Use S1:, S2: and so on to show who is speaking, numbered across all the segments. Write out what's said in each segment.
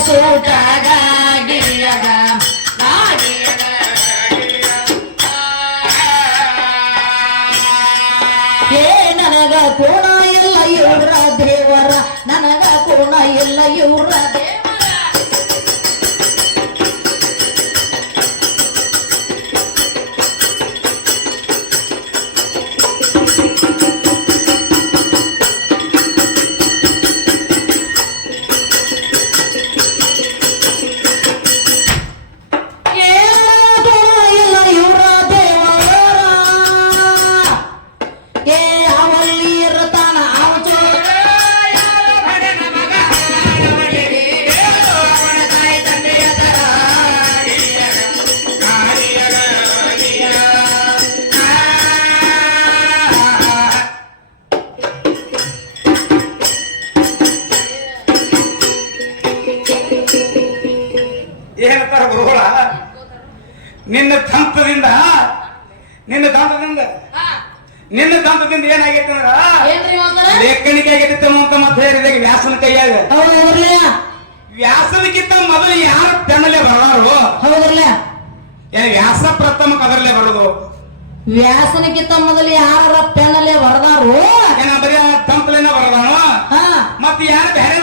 S1: ಸೂಟಾಗ ಗಿರಿಯಗ ಗಾಡಿಯಗ ಏ ನನಗ ಕೋಣ ಇಲ್ಲ ಇವ್ರ ದೇವರ ನನಗ ಕೋಣ ಇಲ್ಲ ಇವ್ರ ದೇವರ
S2: ನಿನ್ನ ದಂತದಿಂದ ನಿನ್ನ ದಂತದಿಂದ ನಿನ್ನ ದಂತದಿಂದ ಏನಾಗೈತೆ ಅಂದ್ರ ಲೇಖನಿಗೆ ಆಗೈತೆ ಅಂತ ಮತ್ತೆ ಹೇಳಿದಾಗ ವ್ಯಾಸನ ಕೈಯಾಗ. ವ್ಯಾಸನಕ್ಕಿಂತ ಮೊದಲು ಯಾರು ಪೆನ್ನಲ್ಲೇ ಬರಲಾರು
S1: ಹೌದ್ರಲ್ಲ.
S2: ಏನ್ ವ್ಯಾಸ ಪ್ರಥಮ ಕದರ್ಲೆ ಬರೋದು.
S1: ವ್ಯಾಸನಕ್ಕಿಂತ ಮೊದಲು ಯಾರ ಪೆನ್ನಲ್ಲೇ ಬರದಾರು
S2: ಏನ ಬರೀ ತಂತಲೇನ ಬರದಾನು
S1: ಹಾ.
S2: ಮತ್ತೆ ಯಾರು ಬೇರೆ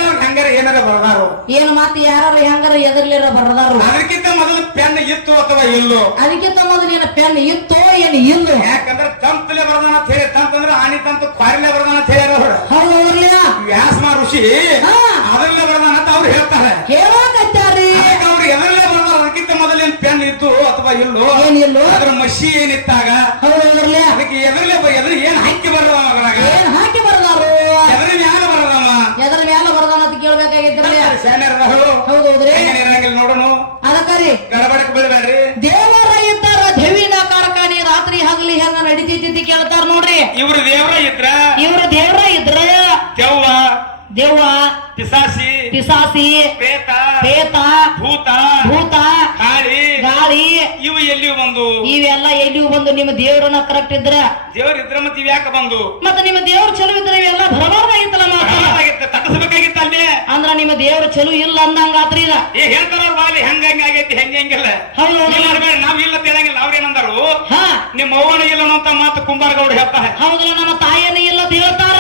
S2: ಏನಾರ ಬರದಾರು?
S1: ಏನು ಮತ್ತೆ ಯಾರು ಹೆಂಗಾರ ಎದರ್ಲಿರ ಬರದಾರು?
S2: ಅದಕ್ಕಿಂತ ಮೊದಲು ಪೆನ್ ಇತ್ತು ಅಥವಾ ಇಲ್ಲೋ?
S1: ಅದಕ್ಕಿಂತ ಮೊದಲು ಏನು ಪೆನ್ ಇತ್ತು ಏನು ಇಲ್ಲ?
S2: ಯಾಕಂದ್ರೆ ತಂತಲೆ ಬರದಾನ ಅಂತ ಹೇಳಿ ತಂತಂದ್ರೆ ಆಣಿ ತಂತ ಕ್ವಾರಿಲೆ ಬರದಾನ ಅಂತ ಹೇಳಿ ಅವ್ರು.
S1: ಹೌದು ಹೌದ್ರಲ್ಲ
S2: ವ್ಯಾಸಮ ಋಷಿ. ಅದರಲ್ಲೇ ಬರದಾನ ಅಂತ ಅವ್ರು ಹೇಳ್ತಾರೆ.
S1: ಹೇಳಕತ್ತಾರಿ
S2: ಅವ್ರು ಎದರಲ್ಲೇ ಬರದಾರ? ಅದಕ್ಕಿಂತ ಮೊದಲೇನ್ ಪೆನ್ ಇತ್ತು ಅಥವಾ ಇಲ್ಲೋ?
S1: ಏನಿಲ್ಲೋ
S2: ಅದ್ರ ಮಷಿ ಏನಿತ್ತಾಗ
S1: ಹೌದು ಅವ್ರಲ್ಲ
S2: ಅದಕ್ಕೆ ಎದರಲ್ಲೇ ಎದ್ರ ಏನ್ ಹಾಕಿ ಬರದವ ಅದ್ರಾಗ?
S1: ಏನ್ ಹಾಕಿ ಬರದಾರು
S2: ಎದ್ರ ಮ್ಯಾಲ ಬರದವ
S1: ಎದ್ರ ಮ್ಯಾಲ ಬರದಾನ ಅಂತ ಕೇಳ್ಬೇಕಾಗಿದ್ರಲ್ಲ
S2: ಶಾನ್ಯರದಾರು
S1: ಹೌದು ಹೌದ್ರಿ?
S2: ಇರಂಗಿಲ್ಲ ನೋಡೋನು?
S1: ಅದಕ್ಕರಿ
S2: ಗಡಬಡಕ್ ಬೀಳ್ಬೇಡ್ರಿ
S1: ದೇವರ ಇದ್ದಾರ ದೇವಿನ ಕಾರ್ಖಾನೆ ರಾತ್ರಿ ಹಗಲಿ ಹೆಂಗ ನಡೀತೈತಿ ಕೇಳ್ತಾರ ನೋಡ್ರಿ.
S2: ಇವ್ರ ದೇವ್ರ ಇದ್ರ?
S1: ಇವ್ರ ದೇವ್ರ ಇದ್ರ.
S2: ದೆವ್ವ?
S1: ದೇವ
S2: ಪಿಸಾಸಿ?
S1: ಪಿಸಾಸಿ?
S2: ಪೇತಾ?
S1: ಪೇತ?
S2: ಭೂತ?
S1: ಭೂತ?
S2: ಕಾಳಿ
S1: ಗಾಳಿ?
S2: ಇವು ಎಲ್ಲಿಯೂ ಬಂದು?
S1: ಇವೆಲ್ಲ ಎಲ್ಲಿಯೂ ಬಂದು ನಿಮ್ಮ ದೇವ್ರನ್ನ ಕರೆಕ್ಟ್ ಇದ್ರ?
S2: ದೇವ್ರ ಇದ್ರ ಮತ್ತೆ ಇವ್ ಯಾಕೆ ಬಂದು?
S1: ಮತ್ತೆ ನಿಮ್ಮ ದೇವ್ರ ಚಲೋ ಇದ್ರೆ ಇವೆಲ್ಲ ಬರಬಾರ್ದಾಗಿತ್ತಲ್ಲ ಮಾತ್ರ.
S2: ಬರಬೇಕಾಗಿತ್ತ ತಟಸಬೇಕಾಗಿತ್ತ ಅಲ್ಲಿ.
S1: ಅಂದ್ರ ನಿಮ್ಮ ದೇವ್ರ ಚಲೋ ಇಲ್ಲ ಇದ
S2: ಏ ಹೇಳ್ತಾರ ಬಾಲಿ ಹೆಂಗ ಹೆಂಗ ಆಗೈತಿ ಹೆಂಗ ಹೆಂಗಿಲ್ಲ ನಾವ್ ಇಲ್ಲ ತಿಳಂಗಿಲ್ಲ ಅವ್ರೇನಂದಾರು
S1: ಹಾ.
S2: ನಿಮ್ಮ ಅವ್ವನ ಇಲ್ಲ ಅಂತ ಮಾತು ಕುಂಬಾರಗೌಡ ಹೇಳ್ತಾರೆ.
S1: ಹೌದಲ್ಲ ನಮ್ಮ ತಾಯಿಯನ್ನ ಇಲ್ಲ ಹೇಳ್ತಾರ.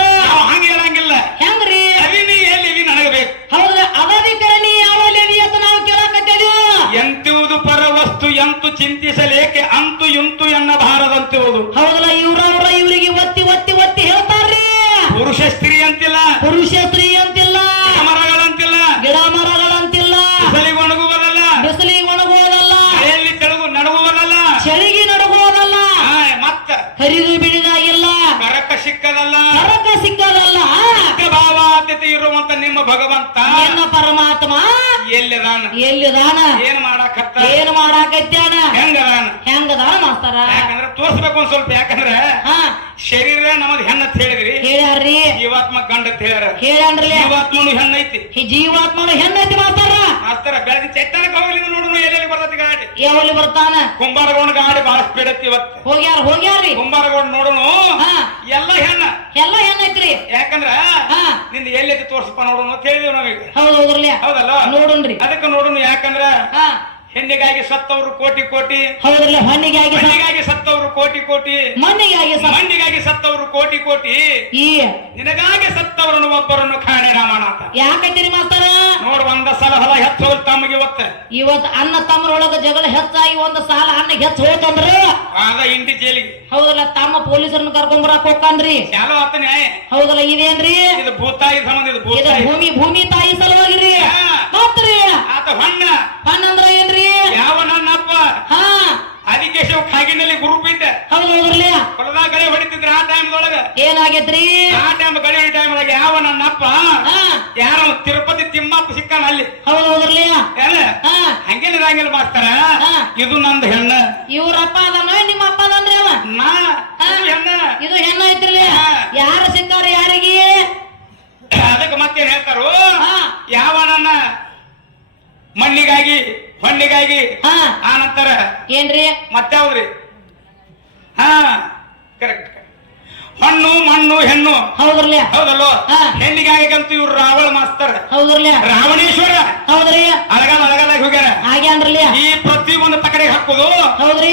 S2: ಹಂಗ ಹೇಳಂಗಿಲ್ಲ.
S1: ಹೆಂಗ್ರಿ?
S2: ಅವಿನಿ ಎಲ್ಲಿವಿ ನನಗೆ ಬೇಕು.
S1: ಹೌದ್ರ ಅವಧಿಕರಣಿ ಯಾವ ಲೆವಿ ಅಂತ ನಾವು ಕೇಳಕತ್ತೇವಿ.
S2: ಎಂತಿವುದು ಪರವಸ್ತು ಎಂತು ಚಿಂತಿಸಲೇಕೆ ಅಂತು ಇಂತು ಎನ್ನಬಾರದಂತಿರುವುದು.
S1: ಹೌದಲ್ಲ ಇವ್ರವ್ರ ಇವರಿಗೆ ಒತ್ತಿ ಒತ್ತಿ ಒತ್ತಿ ಹೇಳ್ತಾರ್ರಿ.
S2: ಪುರುಷ ಸ್ತ್ರೀ
S1: ಹರಿದು ಬಿಡಿದಾಗಿಲ್ಲ
S2: ನರಕ ಸಿಕ್ಕದಲ್ಲ.
S1: ನರಕ ಸಿಕ್ಕದಲ್ಲ.
S2: ಭಾವಾದ್ಯತೆ ಇರುವಂತ ನಿಮ್ಮ ಭಗವಂತ.
S1: ನಿಮ್ಮ ಪರಮಾತ್ಮ
S2: ಎಲ್ಲಿದಾನ
S1: ಎಲ್ಲಿದಾನ
S2: ಏನ್ ಮಾಡಾಕತ್ತ?
S1: ಏನ್ ಮಾಡಾಕತ್ಯಾನ?
S2: ಹೆಂಗದಾನ
S1: ಹೆಂಗದಾನ ಮಾಸ್ತಾರ?
S2: ಯಾಕಂದ್ರೆ ತೋರ್ಸ್ಬೇಕು ಒಂದ್ ಸ್ವಲ್ಪ ಯಾಕಂದ್ರೆ
S1: ಹಾ.
S2: ಶರೀರ ನಮಗ್ ಹೆಣ್ಣತ್ ಹೇಳಿದ್ರಿ.
S1: ಹೇಳ್ಯಾರ್ರಿ.
S2: ಜೀವಾತ್ಮ ಗಂಡ ಅಂತ ಹೇಳ್ಯಾರ.
S1: ಹೇಳ್ಯಾನ್ರಿ
S2: ಜೀವಾತ್ಮನು ಹೆಣ್ಣೈತಿ.
S1: ಈ ಜೀವಾತ್ಮನು ಹೆಣ್ಣೈತಿ ಮಾಸ್ತಾರ.
S2: ಮಾಸ್ತರ ಬೆಳಗ್ಗೆ ಚಟ್ಟನ
S1: ಯಾವಲ್ಲಿ ಬರ್ತಾನ?
S2: ಕುಂಬಾರಗೌಡ ಗಾಡಿ ಬಹಳ ಸ್ಪೀಡ್ ಐತಿ ಇವತ್ತು.
S1: ಹೋಗ್ಯಾರ ಹೋಗ್ಯಾರ್ರಿ.
S2: ಕುಂಬಾರಗೌಡ ನೋಡೋಣ
S1: ಹಾ.
S2: ಎಲ್ಲ ಹೆಣ್ಣ.
S1: ಎಲ್ಲ ಹೆಣ್ಣೈತ್ರಿ
S2: ಯಾಕಂದ್ರ
S1: ಹಾ.
S2: ನಿಂದ ಎಲ್ಲೈತಿ ತೋರ್ಸಪ್ಪ ನೋಡೋಣ ಅಂತ ಹೇಳಿದ್ವಿ ನಾವೀಗ.
S1: ಹೌದ್ ಹೌದ್ರಲ್ಲ
S2: ಹೌದಲ್ಲ?
S1: ನೋಡೋಣ್ರಿ
S2: ಅದಕ್ಕೆ ನೋಡೋಣ ಯಾಕಂದ್ರ
S1: ಹಾ.
S2: ಹೆಣ್ಣಿಗಾಗಿ ಸತ್ತವರು ಕೋಟಿ ಕೋಟಿ.
S1: ಹೌದಲ್ಲ ಹಣ್ಣಿಗಾಗಿ
S2: ಸತ್ತವ್ರು ಕೋಟಿ ಕೋಟಿ.
S1: ಮಣ್ಣಿಗಾಗಿ
S2: ಮಣ್ಣಿಗಾಗಿ ಸತ್ತವ್ರು ಕೋಟಿ ಕೋಟಿ.
S1: ಈ
S2: ನಿನಗಾಗಿ ಸತ್ತವರನ್ನು ಒಬ್ಬರನ್ನು ಕಾಣೆ ರಾಮನಾಥ
S1: ಯಾಕಂತೀರಿ ಮಾಸ್ತಾರ?
S2: ನೋಡ್ ಒಂದ ಸಲ ಹಲ ಹೆಚ್ಚೋಲ್ ತಮಗೆ ಇವತ್ತ?
S1: ಇವತ್ತು ಅನ್ನ ತಮ್ಮರೊಳಗ ಜಗಳ ಹೆಚ್ಚಾಗಿ ಒಂದು ಸಾಲ ಅನ್ನ ಹೆಚ್ಚ ಹೋತಂದ್ರೆ
S2: ಆದ ಇಂಡಿ ಜೈಲಿಗೆ.
S1: ಹೌದಲ್ಲ ತಮ್ಮ ಪೊಲೀಸರನ್ನ ಕರ್ಕೊಂಬರಕ್ ಹೋಗ್ತಾನ್ರಿ
S2: ಚಾಲು ಆತ ನ್ಯಾಯ.
S1: ಹೌದಲ್ಲ ಇದೇನ್ರಿ?
S2: ಇದು ಭೂತಾಯಿ ಸಂಬಂಧ ಇದು
S1: ಇದು
S2: ಭೂತಾಯಿ
S1: ಭೂಮಿ ಭೂಮಿ ತಾಯಿ ಸಲುವಾಗಿರಿ.
S2: ಹಾ.
S1: ಮತ್ರಿ?
S2: ಆತ ಹೊಣ್ಣ.
S1: ಹಣ್ಣಂದ್ರ ಏನ್ರಿ?
S2: ಯಾವ ನನ್ನಪ್ಪ
S1: ಹಾ.
S2: ಆದಿಕೇಶವ್ ಕಾಗಿನಲ್ಲಿ ಗ್ರೂಪ್ ಇದ್ದ.
S1: ಹೌದು ಹೌದ್ರಲ್ಲ?
S2: ಹೊಲದಾಗ ಗಳೆ ಹೊಡಿತಿದ್ರ ಆ ಟೈಮ್ದೊಳಗ
S1: ಏನಾಗೈತ್ರಿ?
S2: ಆ ಟೈಮ್ ಗಳೆ ಹೊಡಿ ಟೈಮ್ದಾಗ ಯಾವ ನನ್ನಪ್ಪ?
S1: ಹಾ.
S2: ಯಾರ ತಿರುಪತಿ ತಿಮ್ಮಪ್ಪ ಸಿಕ್ಕಾನ ಅಲ್ಲಿ.
S1: ಹೌದು ಹೌದ್ರಲ್ಲ?
S2: ಏನ
S1: ಹಾ.
S2: ಹಂಗೇನ್ ಇರಂಗಿಲ್ಲ ಮಾಸ್ತರ. ಇದು ನಂದು ಹೆಣ್ಣ.
S1: ಇವ್ರಪ್ಪ ಅದಾನ ನಿಮ್ಮ ಅಪ್ಪ ಅದನ್ರಿ ಅವ?
S2: ನಾ. ಇದು ಹೆಣ್ಣ.
S1: ಇದು ಹೆಣ್ಣ ಐತ್ರಿ. ಯಾರ ಸಿಕ್ಕಾರ ಯಾರಿಗೆ?
S2: ಅದಕ್ಕೆ ಮತ್ತೇನ್ ಹೇಳ್ತಾರು?
S1: ಹಾ.
S2: ಯಾವ ನನ್ನ ಮಣ್ಣಿಗಾಗಿ ಹೊಣ್ಣಿಗಾಗಿ. ಆ ನಂತರ
S1: ಏನ್ರಿ?
S2: ಮತ್ಯಾವ್ದ್ರಿ ಹಾ. ಕರೆಕ್ಟ್ ಹಣ್ಣು ಮಣ್ಣು ಹೆಣ್ಣು.
S1: ಹೌದ್ರಲ್ಲ
S2: ಹೌದಲ್ವ
S1: ಹಾ.
S2: ಹೆಣ್ಣಿಗಾಗಂತೂ ಇವ್ರು ರಾವಣ ಮಾಸ್ತರ್.
S1: ಹೌದ್ರಲ್ಲ
S2: ರಾವಣೇಶ್ವರ.
S1: ಹೌದ್ರಿ
S2: ಅಳಗ ಅಳಗಾಲಾಗಿ ಹೋಗ್ಯಾರ.
S1: ಆಗ್ಯಾನ್ರಲ್ಲ
S2: ಈ ಪ್ರತಿ ಒಂದು ತಕಡೆ ಹಾಕೋದು.
S1: ಹೌದ್ರಿ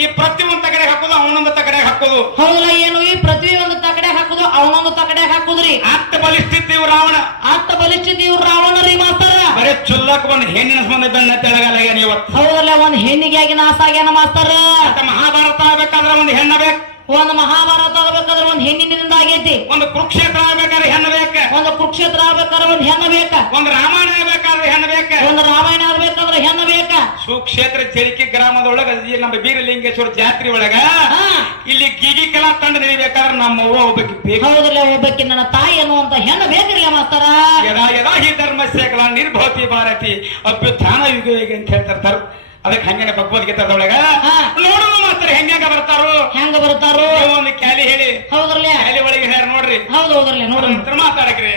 S2: ಈ ಪ್ರತಿ ಒಂದು ತಕಡೆ ಹಾಕೋದು ಅವನೊಂದು ತಕಡೆ ಹಾಕೋದು.
S1: ಹೌದಲ್ಲ ಏನು ಈ ಪ್ರತಿಯೊಂದು ತಕಡೆ ಹಾಕೋದು ಅವನೊಂದು ತಕಡೆ ಹಾಕುದ್ರಿ?
S2: ಅತ್ತ ಬಲಿಷ್ಠಿತ್ತು ಇವ್ ರಾವಣ.
S1: ಆತ ಬಲಿಷ್ಠಿತ ಇವ್ರು ರಾವಣ ರೀ ಮಾಸ್ತರ?
S2: ಬರೇ ಚುಲ್ಲಕ್ ಒಂದು ಹೆಣ್ಣಿನ ಸಂಬಂಧ ಬೆನ್ನ ತೆಳಗಾಲಾಗ್ಯಾನ ಇವತ್ತು.
S1: ಹೌದಲ್ಲ ಒಂದ್ ಹೆಣ್ಣಿಗೆ ಆಗಿ ನಾಶ ಆಗ್ಯಾನ ಮಾಸ್ತರ?
S2: ಮಹಾಭಾರತ ಆಗ್ಬೇಕಾದ್ರೆ ಒಂದು ಹೆಣ್ಣ ಬೇಕು.
S1: ಒಂದ್ ಮಹಾಭಾರತ ಆಗ್ಬೇಕಾದ್ರೆ ಒಂದು ಹೆಣ್ಣಿನಿಂದ ಆಗೈತಿ.
S2: ಒಂದು ಕುರುಕ್ಷೇತ್ರ ಆಗ್ಬೇಕಾದ್ರೆ ಹೆಣ್ಣು ಬೇಕ.
S1: ಒಂದು ಕುರುಕ್ಷೇತ್ರ ಆಗ್ಬೇಕಾದ್ರೆ ಒಂದ್ ಹೆಣ್ಣ ಬೇಕ.
S2: ಒಂದು ರಾಮಾಯಣ ಆಗ್ಬೇಕಾದ್ರೆ ಹೆಣ್ಣು ಬೇಕ.
S1: ಒಂದು ರಾಮಾಯಣ ಆಗ್ಬೇಕಾದ್ರೆ ಹೆಣ್ಣ ಬೇಕ.
S2: ಸುಕ್ಷೇತ್ರ ಚಳಿಕೆ ಗ್ರಾಮದೊಳಗ ಇಲ್ಲಿ ನಮ್ಮ ಬೀರಲಿಂಗೇಶ್ವರ ಜಾತ್ರೆ ಒಳಗ. ಇಲ್ಲಿ ಗಿಗಿ ಕಲಾ ತಂಡ ನಡಿಬೇಕಾದ್ರೆ ನಮ್ಮ ಅವ್ವ ಒಬ್ಬಕ್ಕೆ ಬೇಕು.
S1: ಹೌದಲ್ಲ ಒಬ್ಬಕ್ಕೆ ನನ್ನ ತಾಯಿ ಅನ್ನುವಂತ ಹೆಣ್ಣು ಬೇಕಿರ್ಲಿಲ್ಲ ಮಾಸ್ತರ.
S2: ಯದಾ ಯದಾ ಹಿ ಧರ್ಮಸ್ಯ ಕಲಾ ನಿರ್ಭವತಿ ಭಾರತಿ ಅಭ್ಯುತ್ಥಾನ ಯುಗ ಅಂತ ಹೇಳ್ತಿರ್ತಾರ ಅದಕ್ಕೆ ಹಂಗನೆ ಭಗವದ್ಗೀತಾದೊಳಗ
S1: ಹಾ.
S2: ಹೆಂಗ ಬರ್ತಾರೋ?
S1: ಹೆಂಗ ಬರ್ತಾರೋ?
S2: ಒಂದು ಕ್ಯಾಲಿ ಹೇಳಿ.
S1: ಹೌದ್ರಲ್ಲೇ
S2: ಕ್ಯಾಲಿ ಒಳಗೆ ಹೇಳ್ಯಾರ ನೋಡ್ರಿ.
S1: ಹೌದು ಹೌದರ್ಲಿ ನೋಡ್ರಿ.
S2: ಮಾತಾಡಕ್ರಿ.